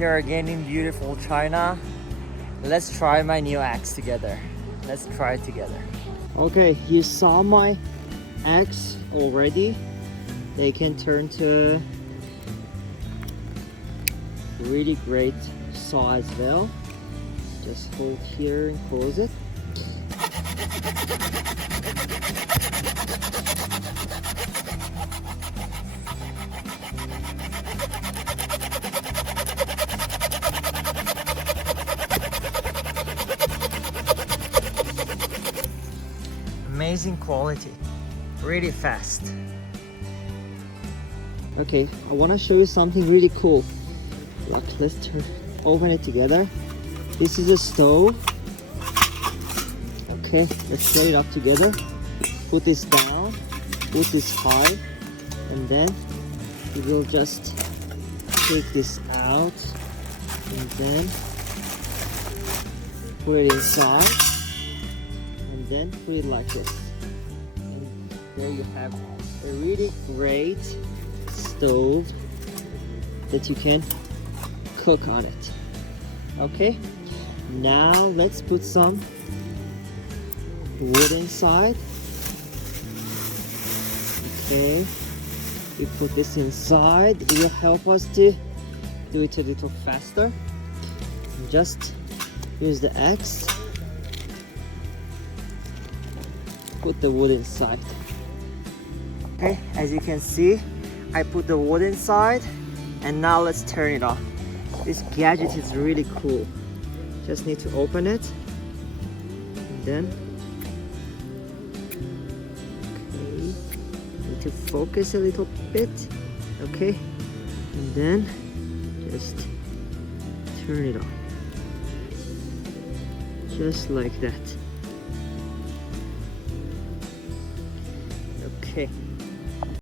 here again in beautiful China. Let's try my new axe together. Let's try it together. Okay, you saw my axe already. They can turn to really great saw as well. Just hold here and close it. Amazing quality, really fast. Okay, I want to show you something really cool. Look, let's open it together. This is a stove. Okay, let's set it up together. Put this down, put this high, and then we will just take this out and then put it inside and then put it like this. And there you have a really great stove that you can cook on it. Okay, now let's put some wood inside. Okay, we put this inside. It will help us to do it a little faster. Just use the axe, put the wood inside. Okay, as you can see, I put the wood inside, and now let's turn it on. This gadget is really cool. Just need to open it, and then okay, need to focus a little bit. Okay, and then just turn it on, just like that. Okay.